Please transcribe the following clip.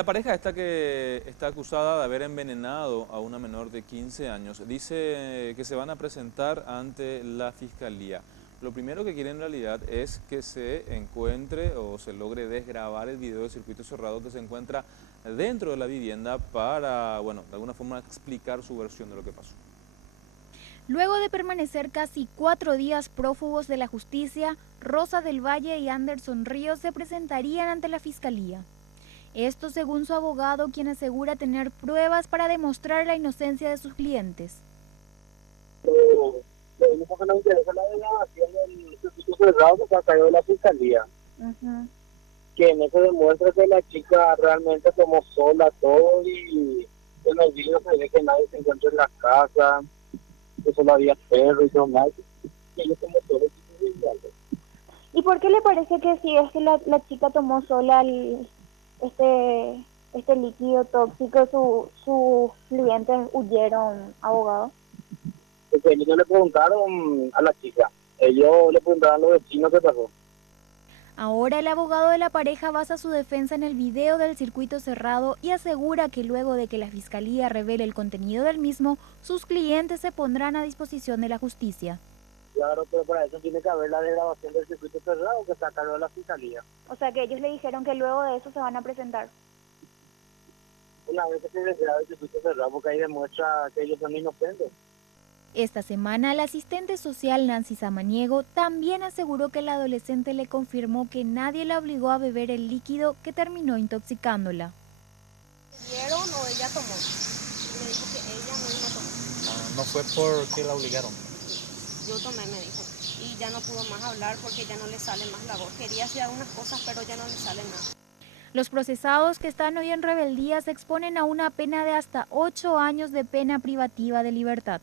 La pareja esta que está acusada de haber envenenado a una menor de 15 años dice que se van a presentar ante la fiscalía. Lo primero que quieren en realidad es que se encuentre o se logre desgrabar el video de circuito cerrado que se encuentra dentro de la vivienda para, bueno, de alguna forma explicar su versión de lo que pasó. Luego de permanecer casi 4 días prófugos de la justicia, Rosa del Valle y Anderson Ríos se presentarían ante la fiscalía. Esto según su abogado, quien asegura tener pruebas para demostrar la inocencia de sus clientes. Lo único que nos interesa es la degradación del circuito cerrado que se ha caído de la fiscalía. Que no se demuestra que la chica realmente tomó sola todo y en los videos se ve que nadie se encuentra en la casa, que solo había perros y todo más. Que ellos tomó todo el ¿Y por qué le parece que si es que la chica tomó sola este líquido tóxico, sus clientes huyeron, abogado? Porque ellos no le preguntaron a la chica, ellos le preguntaron a los vecinos qué pasó. Ahora el abogado de la pareja basa su defensa en el video del circuito cerrado y asegura que luego de que la fiscalía revele el contenido del mismo, sus clientes se pondrán a disposición de la justicia. Claro, pero para eso tiene que haber la degradación del circuito cerrado que está a cargo de la fiscalía. O sea que ellos le dijeron que luego de eso se van a presentar. Una vez que se degrada el circuito cerrado, porque ahí demuestra que ellos son inocentes. Esta semana, la asistente social Nancy Samaniego también aseguró que el adolescente le confirmó que nadie la obligó a beber el líquido que terminó intoxicándola. ¿Dieron o ella tomó? Me dijo que ella misma tomó. No fue porque la obligaron. Yo tomé, me dijo. Y ya no pudo más hablar porque ya no le sale más la voz. Quería hacer algunas cosas, pero ya no le sale nada. Los procesados que están hoy en rebeldía se exponen a una pena de hasta 8 años de pena privativa de libertad.